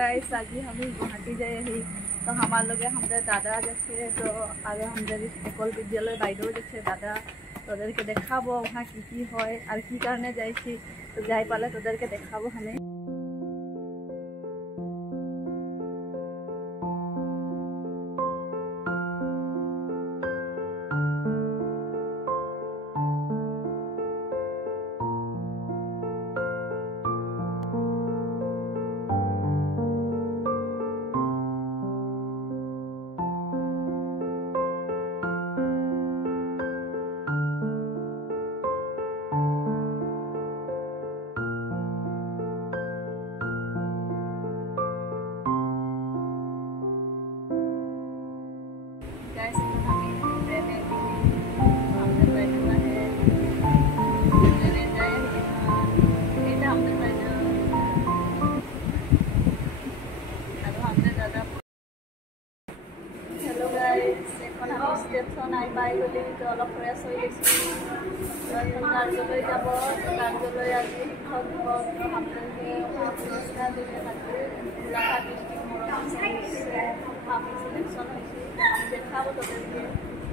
Guys आज हम गुवाहाटी जाए ही तो हमारे लगे हमारे दादा जैसे तो आगे हमारे एकल विद्यालय बैदेव जैसे दादा तोदेर के देखा वहाँ की और की कारण जाइए तो जाए पाले तोदेर के देखा हमें। स्टेशन आई पाई गली तो अलग फ्रेश हो गई कार्यालय যাব कार्यालय आज शिक्षक दिवस तो हमलोगे वहाँ पुरस्कार दिले गोलाघाट डिस्ट्रिक्ट मोरम सिलेक्शन हम देखा तोदेरके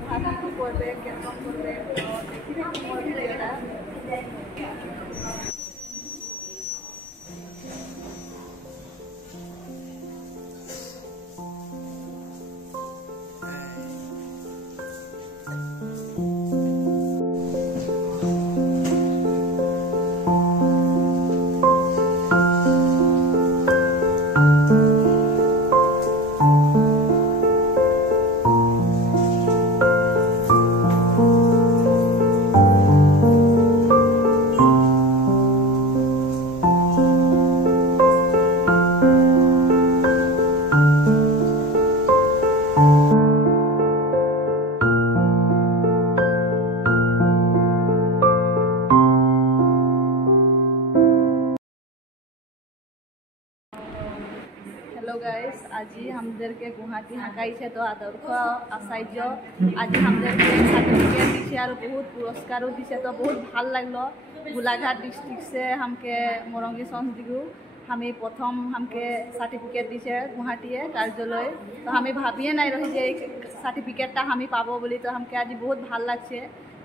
वहाँ की करबे केरकम करबे तो देखी मोर भिडियोटा। हेलो गाइस आज हमदेर के गुवाहाटी हाकाइছে तो आदर्श आचार्य आज हमदेर के सर्टिफिकेट दिছে और बहुत पुरस्कारों दिছে तो बहुत ভাল लागलो। गोलाघाट डिस्ट्रिक्ट से हमके मोरंगी संस्कृति हमें प्रथम हमके सर्टिफिकेट दिছে गुवाहाटी कार्यालय तो हमें भाविए नहीं रही जे सर्टिफिकेटा हमें पाबो बोली तो हमके आज बहुत ভাল लागছে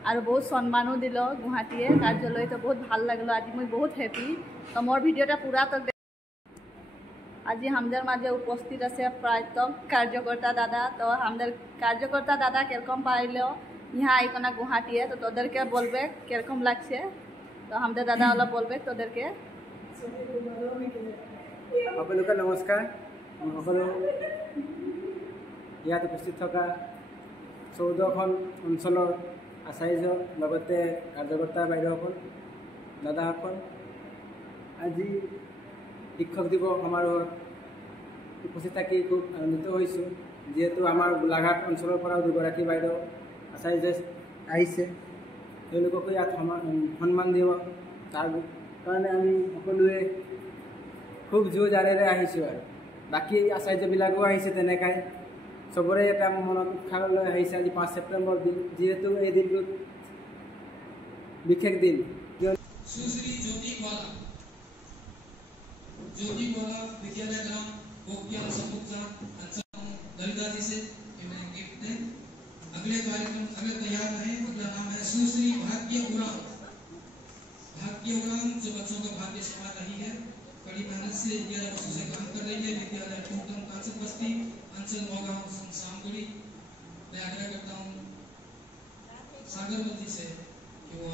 और बहुत सम्मानो दिल गुवाहाटी कार्यालय तो बहुत ভাল लागलो। आज मैं बहुत हैप्पी तो मोर भिडियोटा पूरा तक आज हमारे माजे उपस्थित आछे प्रायतम कार्यकर्ता दादा तो हमारे कार्यकर्ता दादा केरकम पाइल यहाँ आईकना गुवाहाटी तो तोदेर के बोलबे केरकम लागছে तो हमारे दादा अलग बोलबे तोदेर के। সকলোকে নমস্কাৰ। সকলো ইয়াত উপস্থিত থকা 14খন অঞ্চলৰ আচাৰ্য লগতে কাৰ্যকৰ্তা বাইদেউসকল দাদাসকল আজি শিক্ষক দিৱস সমাৰোহত উপস্থিত থাকি খুব আনন্দিত হৈছোঁ যিহেতু আমাৰ গোলাঘাট অঞ্চলৰ পৰা দুগৰাকী বাইদেউ আচাৰ্য আহিছে তেওঁলোককো ইয়াত সন্মান দিব তাৰ কাৰণে আমি সকলোৱে খুব জোৰ জাৰেৰে আহিছোঁ আৰু বাকী আচাৰ্যবিলাকো আহিছে তেনেকাই চবৰে এটা মনত উৎসাহ লৈ আহিছে। আজি 5 ছেপ্টেম্বৰ দিন যিহেতু এই দিনটোত বিশেষ দিন सुश्री ज्योति वाला विद्यालय ग्राम बोकियाल समुद्र अंचल दरिदा जी से इन्हें गिफ्ट दें। अगले कार्यक्रम अगले तैयार रहे अगला नाम है सुश्री भाग्य उड़ान। भाग्य उड़ान जो बच्चों का भाग्य समा रही है कड़ी मेहनत से 11 वर्षों से काम कर रही है विद्यालय टूटम कांचन बस्ती अंचल नौगांव शामगुड़ी। मैं आग्रह करता हूँ सागरवती से कि वो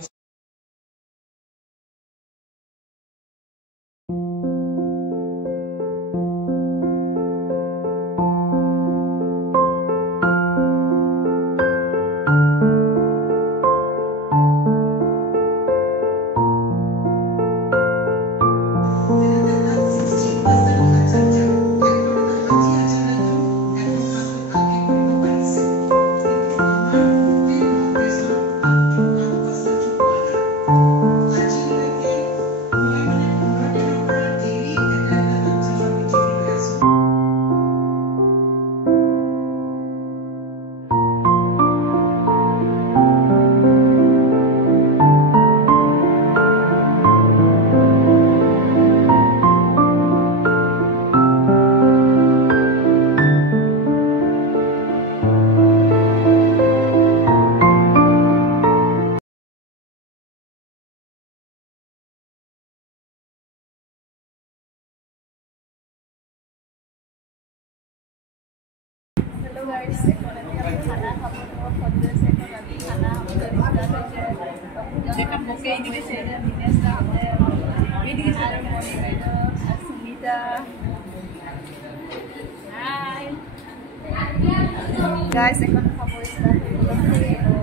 এইদিকে ছেড়ে দিনেশটা আমাদের এইদিকে ছেড়ে মনি বাইদেউ আর সুমিতা হাই গাইস এখন খবর স্টার্ট হয়ে গেল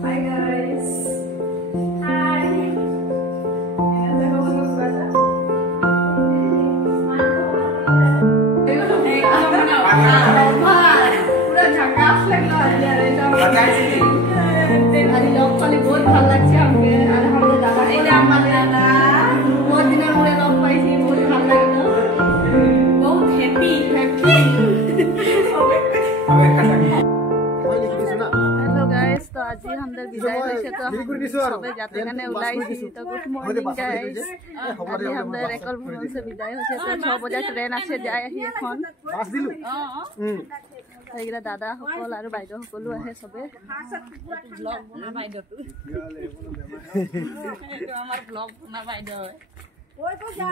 Hi guys. Hi. पूरा झकास लगला आज लग पाली बहुत ভাল লাগছে আমাকে আর আমাদের দাদা এটা আমাদের দাদা বহুত দিনের পরে লগ পাইছি বহুত ভাল লাগলো বহুত হ্যাপি हेलो गाइस तो आज ही हम विदाय होइसे तो सबे जाते कने उलाइছি तो गुड मॉर्निंग गाइस आज हम एकल भवन से विदाय होइसे तो 6 बजे ट्रेन আছে যায় আহি এখন বাস দিলু এইগিলা দাদা সকল আৰু বাইদেউ সকলো আহে সবে ব্লগ বনা বাইদেউটো এইটো আমাৰ ব্লগ বনা বাইদেউ ওই তো যা